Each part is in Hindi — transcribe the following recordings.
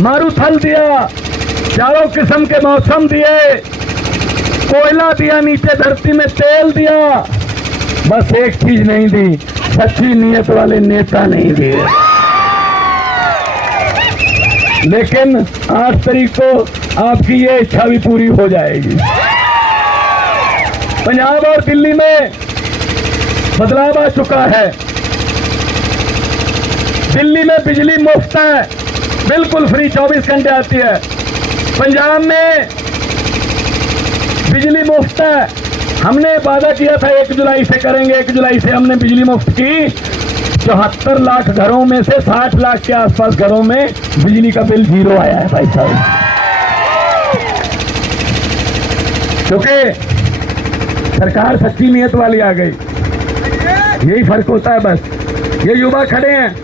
मारूथल दिया, चारों किस्म के मौसम दिए, कोयला दिया, नीचे धरती में तेल दिया, बस एक चीज नहीं दी, सच्ची नीयत वाले नेता नहीं दिए। लेकिन 8 तारीख को आपकी ये इच्छा भी पूरी हो जाएगी। पंजाब और दिल्ली में बदलाव आ चुका है। दिल्ली में बिजली मुफ्त है, बिल्कुल फ्री, 24 घंटे आती है। पंजाब में बिजली मुफ्त है। हमने वादा किया था 1 जुलाई से करेंगे, 1 जुलाई से हमने बिजली मुफ्त की। 74 लाख घरों में से 60 लाख के आसपास घरों में बिजली का बिल 0 आया है भाई साहब। क्योंकि सरकार सच्ची नीयत वाली आ गई, यही फर्क होता है बस। ये युवा खड़े हैं,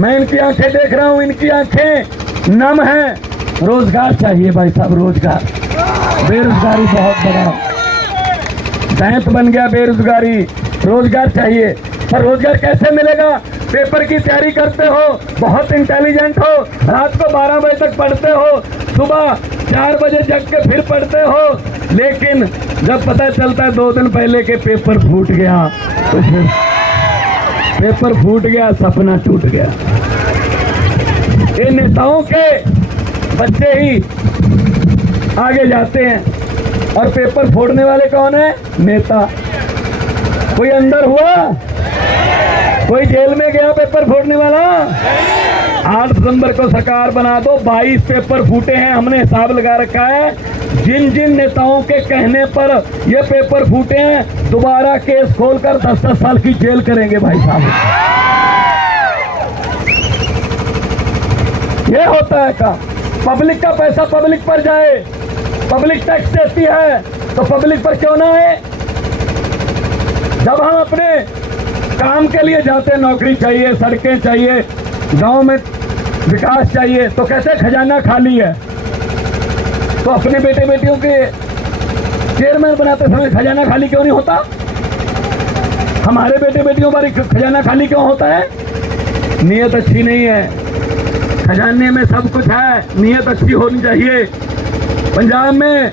मैं इनकी आंखें देख रहा हूं, इनकी आंखें नम हैं। रोजगार चाहिए भाई साहब, रोजगार। बेरोजगारी बहुत बड़ा दैंत बन गया, बेरोजगारी। रोजगार चाहिए, पर रोजगार कैसे मिलेगा? पेपर की तैयारी करते हो, बहुत इंटेलिजेंट हो, रात को 12 बजे तक पढ़ते हो, सुबह 4 बजे जग के फिर पढ़ते हो, लेकिन जब पता चलता है 2 दिन पहले के पेपर फूट गया, तो फिर पेपर फूट गया, सपना टूट गया। ये नेताओं के बच्चे ही आगे जाते हैं, और पेपर फोड़ने वाले कौन है? नेता। कोई अंदर हुआ? कोई जेल में गया पेपर फोड़ने वाला? 8 दिसंबर को सरकार बना दो। 22 पेपर फूटे हैं, हमने हिसाब लगा रखा है। जिन जिन नेताओं के कहने पर ये पेपर फूटे हैं, दोबारा केस खोलकर 10-10 साल की जेल करेंगे भाई साहब। ये होता है का पब्लिक का पैसा पब्लिक पर जाए, पब्लिक टैक्स देती है, तो पब्लिक पर क्यों ना है? जब हम अपने काम के लिए जाते हैं, नौकरी चाहिए, सड़कें चाहिए, गांव में विकास चाहिए, तो कहते खजाना खाली है। तो अपने बेटे बेटियों के चेयरमैन बनाते समय खजाना खाली क्यों नहीं होता? हमारे बेटे बेटियों पर खजाना खाली क्यों होता है? नीयत अच्छी नहीं है। खजाने में सब कुछ है, नीयत अच्छी होनी चाहिए। पंजाब में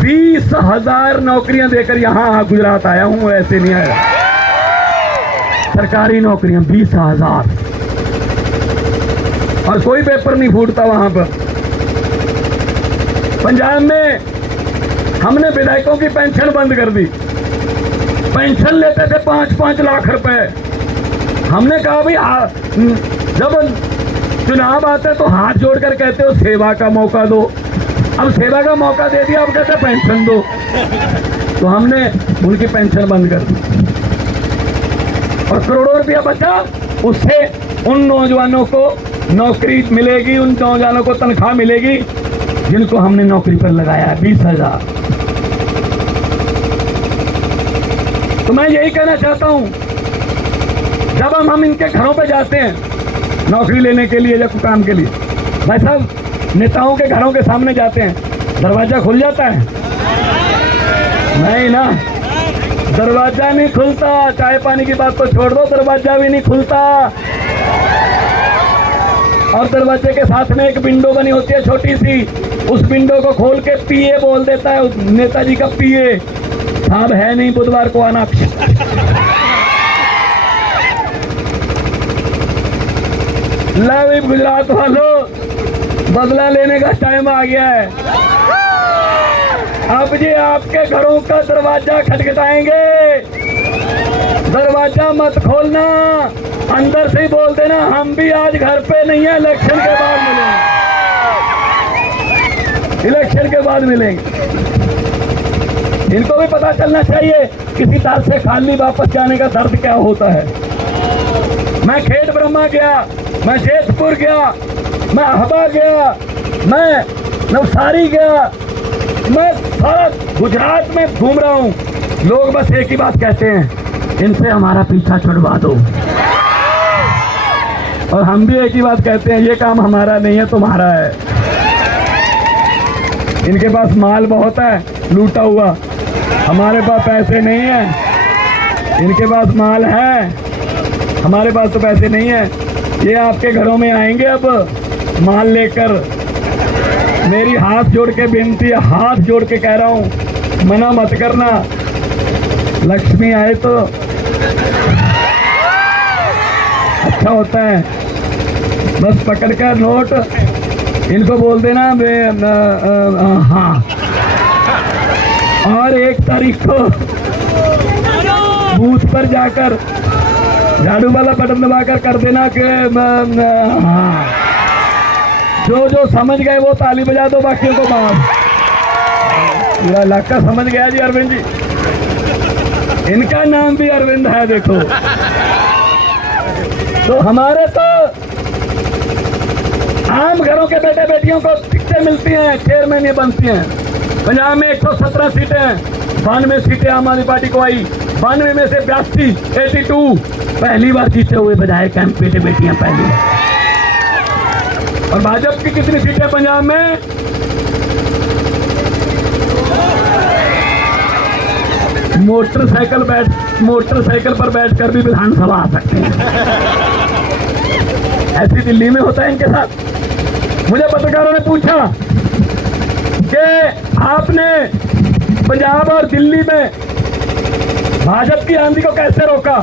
20,000 नौकरियां देकर यहां गुजरात आया हूं, ऐसे नहीं आया। सरकारी नौकरियां 20,000, और कोई पेपर नहीं फूटता वहां पर। पंजाब में हमने विधायकों की पेंशन बंद कर दी। पेंशन लेते थे 5-5 लाख रुपए। हमने कहा भाई जब चुनाव आते तो हाथ जोड़कर कहते हो सेवा का मौका दो, अब सेवा का मौका दे दिया, अब कहते पेंशन दो। तो हमने उनकी पेंशन बंद कर दी, और करोड़ों रुपया बचा। उससे उन नौजवानों को नौकरी मिलेगी, उन नौजवानों को तनख्वाह मिलेगी जिनको हमने नौकरी पर लगाया 20,000। तो मैं यही कहना चाहता हूं, जब हम इनके घरों पे जाते हैं नौकरी लेने के लिए या काम के लिए, भाई साहब नेताओं के घरों के सामने जाते हैं, दरवाजा खुल जाता है? नहीं ना, दरवाजा नहीं खुलता। चाय पानी की बात तो छोड़ दो, दरवाजा भी नहीं खुलता। और दरवाजे के साथ में एक विंडो बनी होती है छोटी सी, उस विंडो को खोल के पीए बोल देता है नेताजी का पीए, साहब है नहीं, बुधवार को आना। ला गुजरात वालों, बदला लेने का टाइम आ गया है। अब जी आपके घरों का दरवाजा खटखटाएंगे, दरवाजा मत खोलना, अंदर से ही बोल देना हम भी आज घर पे नहीं है, इलेक्शन के बाद मिलेंगे, इलेक्शन के बाद मिलेंगे। इनको भी पता चलना चाहिए किसी तरह से खाली वापस जाने का दर्द क्या होता है। मैं खेत ब्रह्मा गया, मैं जैतपुर गया, मैं अहबा गया, मैं नवसारी गया, मैं सारा गुजरात में घूम रहा हूँ। लोग बस एक ही बात कहते हैं, इनसे हमारा पीछा छुड़वा दो। और हम भी एक ही बात कहते हैं, ये काम हमारा नहीं है, तुम्हारा है। इनके पास माल बहुत है लूटा हुआ, हमारे पास पैसे नहीं है। इनके पास माल है, हमारे पास तो पैसे नहीं है। ये आपके घरों में आएंगे अब माल लेकर मेरी हाथ जोड़ के बेनती है, हाथ जोड़ के कह रहा हूं, मना मत करना। लक्ष्मी आए तो अच्छा होता है। बस पकड़कर नोट इनको बोल देना हाँ, और 1 तारीख को बूथ पर जाकर झाड़ू वाला बटन दबाकर कर देना कि हाँ। जो समझ गए वो ताली बजा दो, बाकियों को माफ। पूरा इलाका समझ गया जी अरविंद जी, इनका नाम भी अरविंद है। देखो तो हमारे तो आम घरों के बेटे बेटियों को टिकटें मिलती हैं, चेयरमैन ये बनती हैं। पंजाब में 117 सीटें हैं, 92 सीटें आम आदमी पार्टी को आई। 92 में से 82 पहली बार जीते हुए बजाय कैंप बेटे बेटियां पहली बार। और भाजपा की कितनी सीटें पंजाब में? मोटरसाइकिल पर बैठकर भी विधानसभा आ सकते हैं। ऐसी दिल्ली में होता है इनके साथ। मुझे पत्रकारों ने पूछा कि आपने पंजाब और दिल्ली में भाजपा की आंधी को कैसे रोका?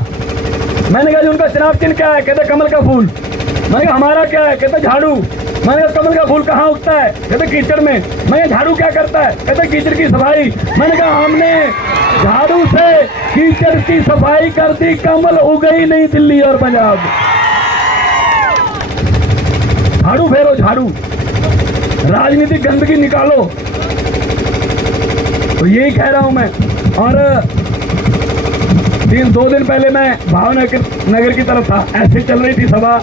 मैंने कहा जी उनका चुनाव चिन्ह क्या है? कहते कमल का फूल। मैंने कहा हमारा क्या है? कहते झाड़ू। मैंने कहा कमल का फूल कहाँ उगता है? कहते कीचड़ में। मैंने झाड़ू क्या करता है? कहते कीचड़ की सफाई। मैंने कहा हमने झाड़ू से कीचड़ की सफाई कर दी, कमल उगे ही नहीं दिल्ली और पंजाब। झाड़ू फेरो, झाड़ू, राजनीतिक गंदगी निकालो। तो यही कह रहा हूं मैं। और 2 दिन पहले मैं भावनगर की तरफ था, ऐसे चल रही थी सभा।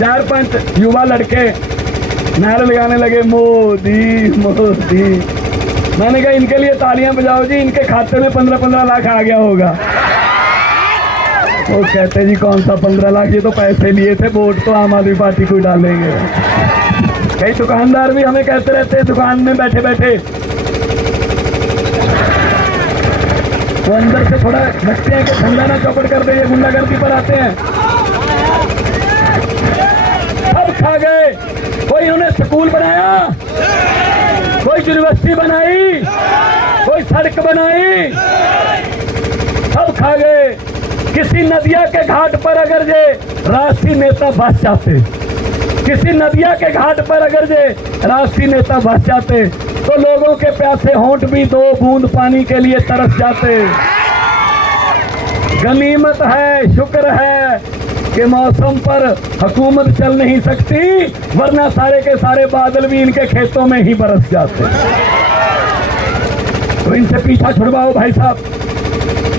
4-5 युवा लड़के नारे लगाने लगे, मोदी मोदी। मैंने कहा इनके लिए तालियां बजाओ जी, इनके खाते में 15-15 लाख आ गया होगा। वो कहते जी कौन सा 15 लाख, ये तो पैसे लिए थे, वोट तो आम आदमी पार्टी को डालेंगे। कई दुकानदार भी हमें कहते रहते हैं दुकान में बैठे बैठे, वो अंदर से थोड़ा लगते हैं कि ठंडा ना चौपट कर दे, ये गुंडागर्दी पर आते हैं। सब खा गए। कोई उन्होंने स्कूल बनाया, कोई यूनिवर्सिटी बनाई, कोई सड़क बनाई, सब खा गए। किसी नदिया के घाट पर अगर जे राष्ट्रीय नेता बस जाते, किसी नदिया के घाट पर अगर जे राष्ट्रीय नेता बस जाते, तो लोगों के प्यासे होंठ भी 2 बूंद पानी के लिए तरस जाते। गनीमत है, शुक्र है कि मौसम पर हुकूमत चल नहीं सकती, वरना सारे के सारे बादल भी इनके खेतों में ही बरस जाते। तो इनसे पीछा छुड़वाओ भाई साहब।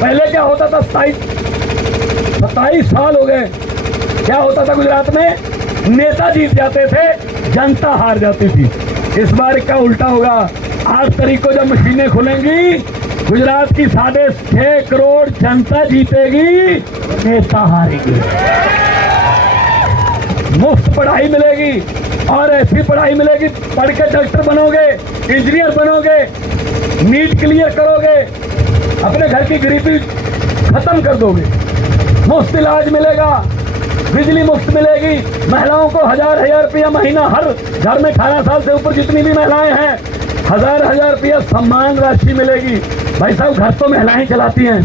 पहले क्या होता था? 27 साल हो गए। क्या होता था गुजरात में? नेता जीत जाते थे, जनता हार जाती थी। इस बार का उल्टा होगा। 8 तारीख को जब मशीनें खुलेंगी, गुजरात की 6.5 करोड़ जनता जीतेगी, नेता हारेगी। मुफ्त पढ़ाई मिलेगी, और ऐसी पढ़ाई मिलेगी, पढ़ के डॉक्टर बनोगे, इंजीनियर बनोगे, नीट क्लियर करोगे, अपने घर की गरीबी खत्म कर दोगे। मुफ्त इलाज मिलेगा, बिजली मुफ्त मिलेगी, महिलाओं को 1000-1000 रुपया महीना, हर घर में 18 साल से ऊपर जितनी भी महिलाएं हैं 1000-1000 रुपया सम्मान राशि मिलेगी। भाई साहब घर तो महिलाएं चलाती हैं।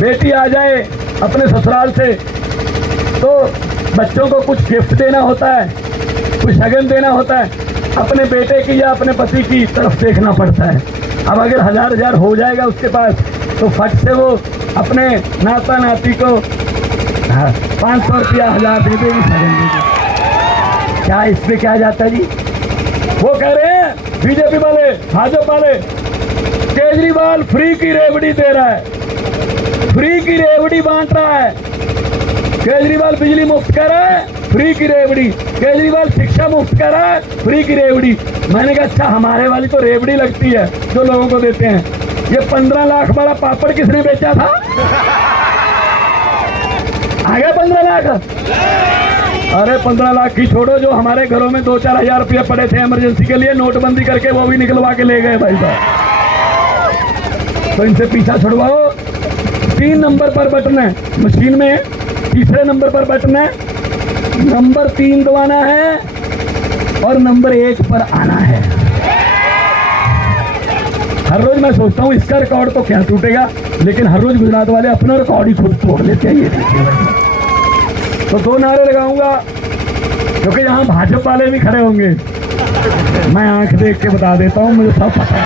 बेटी आ जाए अपने ससुराल से तो बच्चों को कुछ गिफ्ट देना होता है, कुछ शगन देना होता है, अपने बेटे की या अपने पति की तरफ देखना पड़ता है। अब अगर 1000 हो जाएगा उसके पास, तो फट से वो अपने नाता नाती को 500 रुपया 1000 दे देगी, शगन देगी। क्या इसमें क्या जाता है जी? वो कह रहे हैं बीजेपी वाले, भाजपा वाले, केजरीवाल फ्री की रेवड़ी दे रहा है, फ्री की रेवड़ी बांट रहा है। केजरीवाल बिजली मुफ्त कर रहा है, फ्री की रेवड़ी। केजरीवाल शिक्षा मुफ्त कर रहा है, फ्री की रेवड़ी। मैंने कहा अच्छा, हमारे वाली तो रेवड़ी लगती है जो लोगों को देते हैं। ये 15 लाख वाला पापड़ किसने बेचा था? आ गया 15 लाख। अरे 15 लाख की छोड़ो, जो हमारे घरों में 2-4 हजार रुपये पड़े थे इमरजेंसी के लिए, नोटबंदी करके वो भी निकलवा के ले गए भाई साहब। तो इनसे पीछा छुड़वाओ। 3 नंबर पर बटन है मशीन में, तीसरे नंबर पर बटन है नंबर 3 दबाना है और नंबर 1 पर आना है। हर रोज मैं सोचता हूँ इसका रिकॉर्ड तो क्या टूटेगा, लेकिन हर रोज गुजरात वाले अपना रिकॉर्ड ही खुद तोड़ लेते हैं। ये देखिए भाई, तो 2 नारे लगाऊंगा क्योंकि यहाँ भाजपा वाले भी खड़े होंगे। मैं आंख देख के बता देता हूँ, मुझे सब पता है।